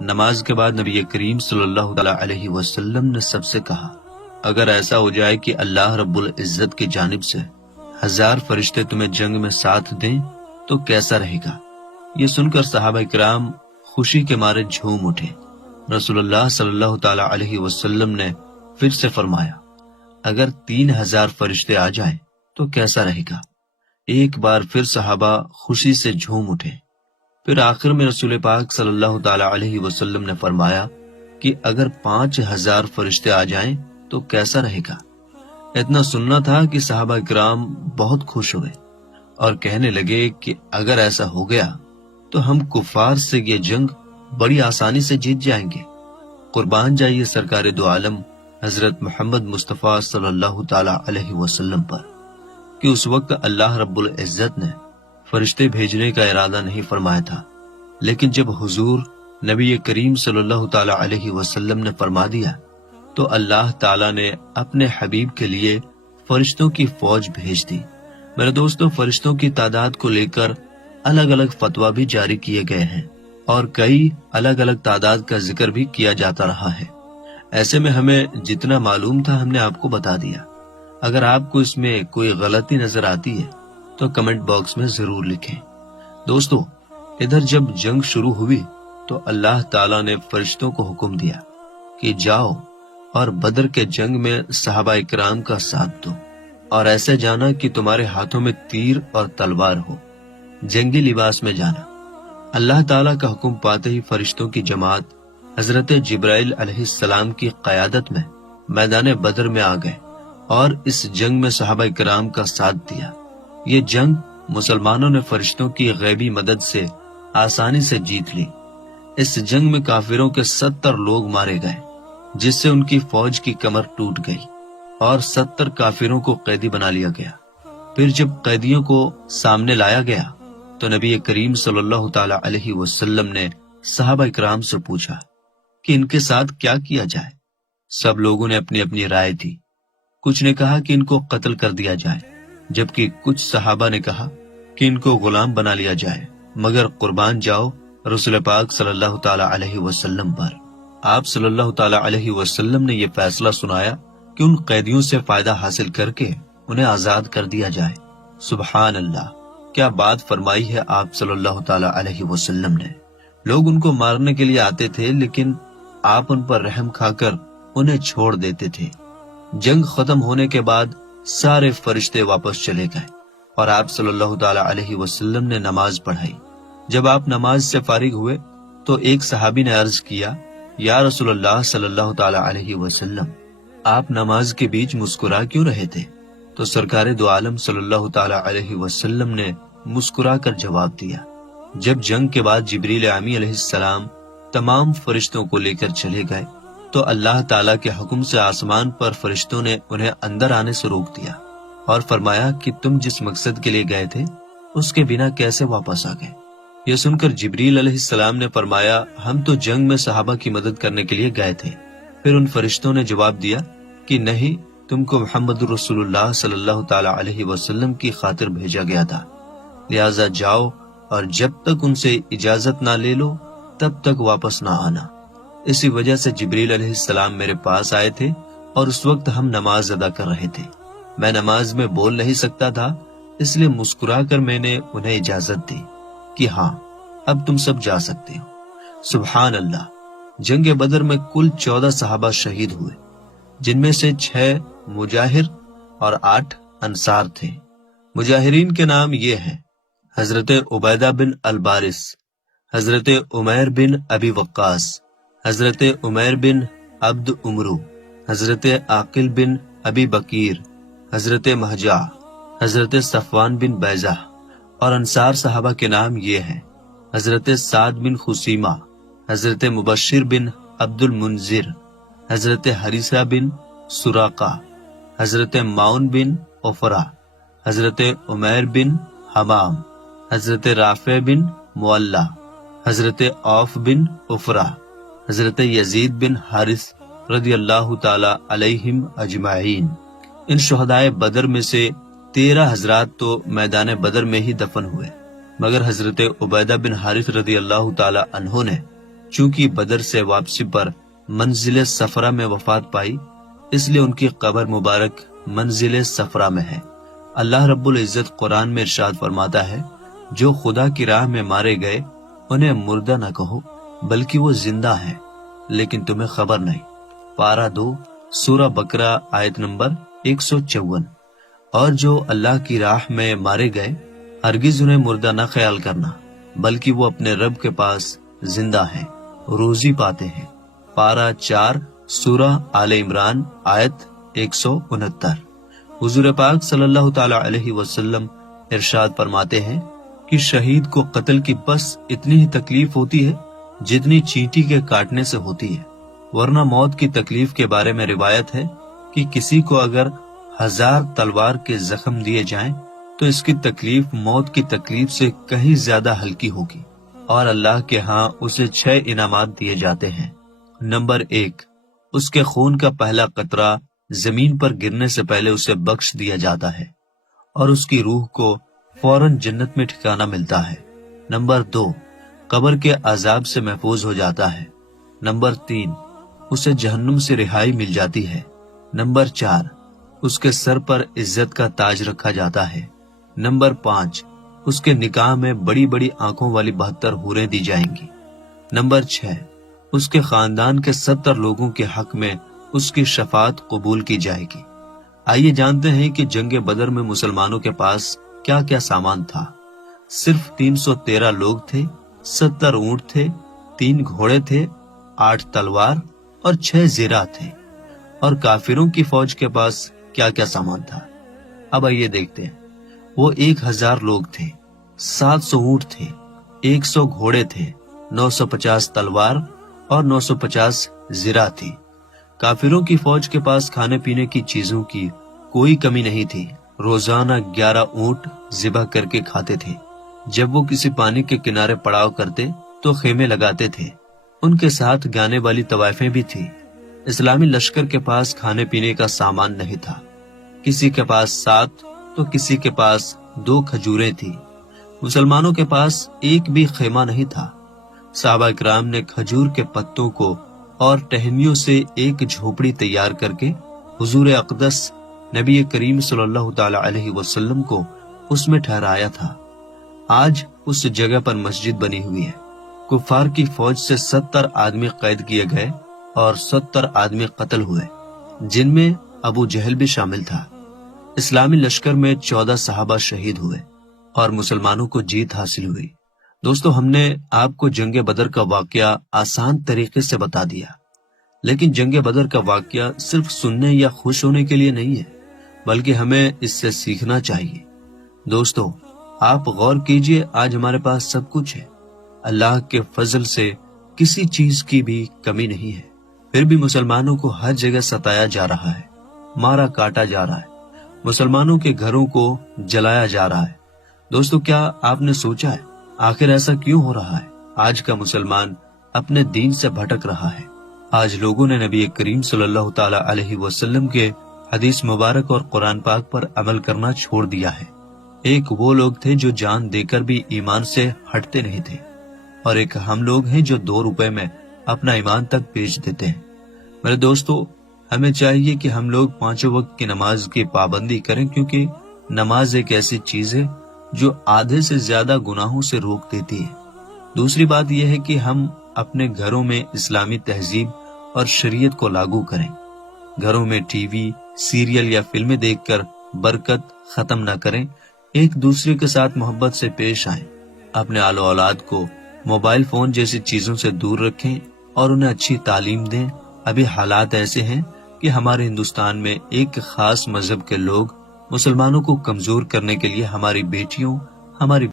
نماز کے بعد نبی کریم صلی اللہ تعالی علیہ وسلم نے سب سے کہا، اگر ایسا ہو جائے کہ اللہ رب العزت کی جانب سے 1000 فرشتے تمہیں جنگ میں ساتھ دیں تو کیسا رہے گا؟ یہ سن کر صحابہ کرام خوشی کے مارے جھوم اٹھے۔ رسول اللہ صلی اللہ تعالی علیہ وسلم نے پھر سے فرمایا، اگر 3000 فرشتے آ جائیں تو کیسا رہے گا؟ ایک بار پھر صحابہ خوشی سے جھوم اٹھے۔ پھر آخر میں رسول پاک صلی اللہ تعالی علیہ وسلم نے فرمایا کہ اگر 5000 فرشتے آ جائیں تو کیسا رہے گا؟ اتنا سننا تھا کہ صحابہ کرام بہت خوش ہوئے اور کہنے لگے کہ اگر ایسا ہو گیا تو ہم کفار سے یہ جنگ بڑی آسانی سے جیت جائیں گے۔ قربان جائیے سرکار دو عالم حضرت محمد مصطفیٰ صلی اللہ تعالی علیہ وسلم پر کہ اس وقت اللہ رب العزت نے فرشتے بھیجنے کا ارادہ نہیں فرمایا تھا، لیکن جب حضور نبی کریم صلی اللہ تعالی علیہ وسلم نے فرما دیا تو اللہ تعالی نے اپنے حبیب کے لیے فرشتوں کی فوج بھیج دی۔ میرے دوستو، فرشتوں کی تعداد کو لے کر الگ الگ فتویٰ بھی جاری کیے گئے ہیں اور کئی الگ الگ تعداد کا ذکر بھی کیا جاتا رہا ہے۔ ایسے میں ہمیں جتنا معلوم تھا ہم نے آپ کو بتا دیا۔ اگر آپ کو اس میں کوئی غلطی نظر آتی ہے تو کمنٹ باکس میں ضرور لکھیں۔ دوستو، ادھر جب جنگ شروع ہوئی تو اللہ تعالیٰ نے فرشتوں کو حکم دیا کہ جاؤ اور بدر کے جنگ میں صحابہ کرام کا ساتھ دو، اور ایسے جانا کہ تمہارے ہاتھوں میں تیر اور تلوار ہو، جنگی لباس میں جانا۔ اللہ تعالیٰ کا حکم پاتے ہی فرشتوں کی جماعت حضرت جبرائیل علیہ السلام کی قیادت میں میدان بدر میں آ گئے اور اس جنگ میں صحابہ کرام کا ساتھ دیا۔ یہ جنگ مسلمانوں نے فرشتوں کی غیبی مدد سے آسانی سے جیت لی۔ اس جنگ میں کافروں کے 70 لوگ مارے گئے، جس سے ان کی فوج کی کمر ٹوٹ گئی اور 70 کافروں کو قیدی بنا لیا گیا۔ پھر جب قیدیوں کو سامنے لایا گیا تو نبی کریم صلی اللہ تعالی علیہ وسلم نے صحابہ کرام سے پوچھا کہ ان کے ساتھ کیا کیا جائے۔ سب لوگوں نے اپنی اپنی رائے دی۔ کچھ نے کہا کہ ان کو قتل کر دیا جائے، جبکہ کچھ صحابہ نے کہا کہ ان کو غلام بنا لیا جائے، مگر قربان جاؤ رسول پاک صلی اللہ تعالی علیہ وسلم پر۔ آپ صلی اللہ تعالی علیہ وسلم نے یہ فیصلہ سنایا کہ ان قیدیوں سے فائدہ حاصل کر کے انہیں آزاد کر دیا جائے۔ سبحان اللہ، کیا بات فرمائی ہے آپ صلی اللہ تعالی علیہ وسلم نے۔ لوگ ان کو مارنے کے لیے آتے تھے، لیکن آپ ان پر رحم کھا کر انہیں چھوڑ دیتے تھے۔ جنگ ختم ہونے کے بعد سارے فرشتے واپس چلے گئے اور آپ صلی اللہ تعالی علیہ وسلم نے نماز پڑھائی۔ جب آپ نماز سے فارغ ہوئے تو ایک صحابی نے عرض کیا، یا رسول اللہ صلی اللہ تعالی علیہ وسلم، آپ نماز کے بیچ مسکرا کیوں رہے تھے؟ تو سرکار دو عالم صلی اللہ تعالی علیہ وسلم نے مسکرا کر جواب دیا، جب جنگ کے بعد جبریل امی علیہ السلام تمام فرشتوں کو لے کر چلے گئے تو اللہ تعالیٰ کے حکم سے آسمان پر فرشتوں نے انہیں اندر آنے سے روک دیا اور فرمایا کہ تم جس مقصد کے لیے گئے تھے اس کے بنا کیسے واپس آ گئے؟ یہ سن کر جبریل علیہ السلام نے فرمایا، ہم تو جنگ میں صحابہ کی مدد کرنے کے لیے گئے تھے۔ پھر ان فرشتوں نے جواب دیا کہ نہیں، تم کو محمد رسول اللہ صلی اللہ تعالی علیہ وسلم کی خاطر بھیجا گیا تھا، لہٰذا جاؤ اور جب تک ان سے اجازت نہ لے لو تب تک واپس نہ آنا۔ اسی وجہ سے جبریل علیہ السلام میرے پاس آئے تھے اور اس وقت ہم نماز ادا کر رہے تھے۔ میں نماز میں بول نہیں سکتا تھا، اس لیے مسکرا کر میں نے انہیں اجازت دی کہ ہاں، اب تم سب جا سکتے ہو۔ سبحان اللہ، جنگ بدر میں کل 14 صحابہ شہید ہوئے، جن میں سے 6 مجاہر اور 8 انصار تھے۔ مجاہرین کے نام یہ ہیں: حضرت عبیدہ بن البارس، حضرت عمیر بن ابی وقاص، حضرت عمیر بن عبد عمرو، حضرت عاقل بن ابی بکیر، حضرت مہجع، حضرت صفوان بن بیضہ۔ اور انصار صحابہ کے نام یہ ہیں: حضرت سعد بن خسیمہ، حضرت مبشر بن عبد المنذر، حضرت حریثہ بن سراقہ، حضرت معون بن عفرہ، حضرت عمیر بن حمام، حضرت رافع بن معلہ، حضرت عوف بن عفرہ، حضرت یزید بن حارث رضی اللہ تعالی علیہم اجمعین۔ ان شہدائے بدر میں سے 13 حضرات تو میدان بدر میں ہی دفن ہوئے، مگر حضرت عبیدہ بن حارث رضی اللہ تعالی عنہ نے چونکہ بدر سے واپسی پر منزل سفرہ میں وفات پائی، اس لیے ان کی قبر مبارک منزل سفرہ میں ہے۔ اللہ رب العزت قرآن میں ارشاد فرماتا ہے، جو خدا کی راہ میں مارے گئے انہیں مردہ نہ کہو بلکہ وہ زندہ ہیں، لیکن تمہیں خبر نہیں۔ پارہ 2 سورہ بقرہ آیت نمبر 154۔ اور جو اللہ کی راہ میں مارے گئے ہرگز انہیں مردہ نہ خیال کرنا، بلکہ وہ اپنے رب کے پاس زندہ ہیں، روزی پاتے ہیں۔ پارہ 4 سورہ آل عمران آیت 169۔ حضور پاک صلی اللہ تعالی علیہ وسلم ارشاد فرماتے ہیں کہ شہید کو قتل کی بس اتنی ہی تکلیف ہوتی ہے جتنی چینٹی کے کاٹنے سے ہوتی ہے، ورنہ موت کی تکلیف کے بارے میں روایت ہے کہ کسی کو اگر 1000 تلوار کے زخم دیے جائیں تو اس کی تکلیف موت کی تکلیف سے کہیں زیادہ ہلکی ہوگی، اور اللہ کے ہاں اسے 6 انعامات دیے جاتے ہیں۔ نمبر 1، اس کے خون کا پہلا قطرہ زمین پر گرنے سے پہلے اسے بخش دیا جاتا ہے اور اس کی روح کو فوراً جنت میں ٹھکانہ ملتا ہے۔ نمبر 2، قبر کے عذاب سے محفوظ ہو جاتا ہے۔ نمبر 3، اسے جہنم سے رہائی مل جاتی ہے۔ نمبر 4، اس کے سر پر عزت کا تاج رکھا جاتا ہے۔ نمبر 5، اس کے نکاح میں بڑی بڑی آنکھوں والی 72 حوریں دی جائیں گی۔ نمبر 6، اس کے خاندان کے 70 لوگوں کے حق میں اس کی شفاعت قبول کی جائے گی۔ آئیے جانتے ہیں کہ جنگ بدر میں مسلمانوں کے پاس کیا کیا سامان تھا۔ صرف 313 لوگ تھے، 70 اونٹ تھے، 3 گھوڑے تھے، 8 تلوار اور 6 زیرہ تھے۔ اور کافروں کی فوج کے پاس کیا کیا سامان تھا، اب آئیے دیکھتے ہیں۔ وہ 1000 لوگ تھے، 700 اونٹ تھے، 100 گھوڑے تھے، 950 تلوار اور 950 زیرہ تھی۔ کافروں کی فوج کے پاس کھانے پینے کی چیزوں کی کوئی کمی نہیں تھی۔ روزانہ 11 اونٹ ذبح کر کے کھاتے تھے۔ جب وہ کسی پانی کے کنارے پڑاؤ کرتے تو خیمے لگاتے تھے۔ ان کے ساتھ گانے والی طوائفیں بھی تھی۔ اسلامی لشکر کے پاس کھانے پینے کا سامان نہیں تھا، کسی کے پاس 7 تو کسی کے پاس 2 کھجوریں تھی۔ مسلمانوں کے پاس ایک بھی خیمہ نہیں تھا۔ صحابہ کرام نے کھجور کے پتوں کو اور ٹہنیوں سے ایک جھوپڑی تیار کر کے حضور اقدس نبی کریم صلی اللہ تعالی علیہ وسلم کو اس میں ٹھہرایا تھا۔ آج اس جگہ پر مسجد بنی ہوئی ہے۔ کفار کی فوج سے 70 آدمی قید کیے گئے اور 70 آدمی قتل ہوئے، جن میں ابو جہل بھی شامل تھا۔ اسلامی لشکر میں 14 صحابہ شہید ہوئے اور مسلمانوں کو جیت حاصل ہوئی۔ دوستو، ہم نے آپ کو جنگ بدر کا واقعہ آسان طریقے سے بتا دیا، لیکن جنگ بدر کا واقعہ صرف سننے یا خوش ہونے کے لیے نہیں ہے، بلکہ ہمیں اس سے سیکھنا چاہیے۔ دوستو، آپ غور کیجئے، آج ہمارے پاس سب کچھ ہے، اللہ کے فضل سے کسی چیز کی بھی کمی نہیں ہے، پھر بھی مسلمانوں کو ہر جگہ ستایا جا رہا ہے، مارا کاٹا جا رہا ہے، مسلمانوں کے گھروں کو جلایا جا رہا ہے۔ دوستو، کیا آپ نے سوچا ہے آخر ایسا کیوں ہو رہا ہے؟ آج کا مسلمان اپنے دین سے بھٹک رہا ہے۔ آج لوگوں نے نبی کریم صلی اللہ تعالی علیہ وسلم کے حدیث مبارک اور قرآن پاک پر عمل کرنا چھوڑ دیا ہے۔ ایک وہ لوگ تھے جو جان دے کر بھی ایمان سے ہٹتے نہیں تھے، اور ایک ہم لوگ ہیں جو 2 روپے میں اپنا ایمان تک بیچ دیتے ہیں۔ میرے دوستو، ہمیں چاہیے کہ ہم لوگ 5 وقت کی نماز کی پابندی کریں، کیونکہ نماز ایک ایسی چیز ہے جو آدھے سے زیادہ گناہوں سے روک دیتی ہے۔ دوسری بات یہ ہے کہ ہم اپنے گھروں میں اسلامی تہذیب اور شریعت کو لاگو کریں۔ گھروں میں ٹی وی، سیریل یا فلمیں دیکھ کر برکت ختم نہ کریں، ایک دوسرے کے ساتھ محبت سے پیش آئیں۔ اپنے آل و اولاد کو موبائل فون جیسی چیزوں سے دور رکھیں اور انہیں اچھی تعلیم دیں۔ ابھی حالات ایسے ہیں کہ ہمارے ہندوستان میں ایک خاص مذہب کے لوگ مسلمانوں کو کمزور کرنے کے لیے ہماری بیٹیوں، ہماری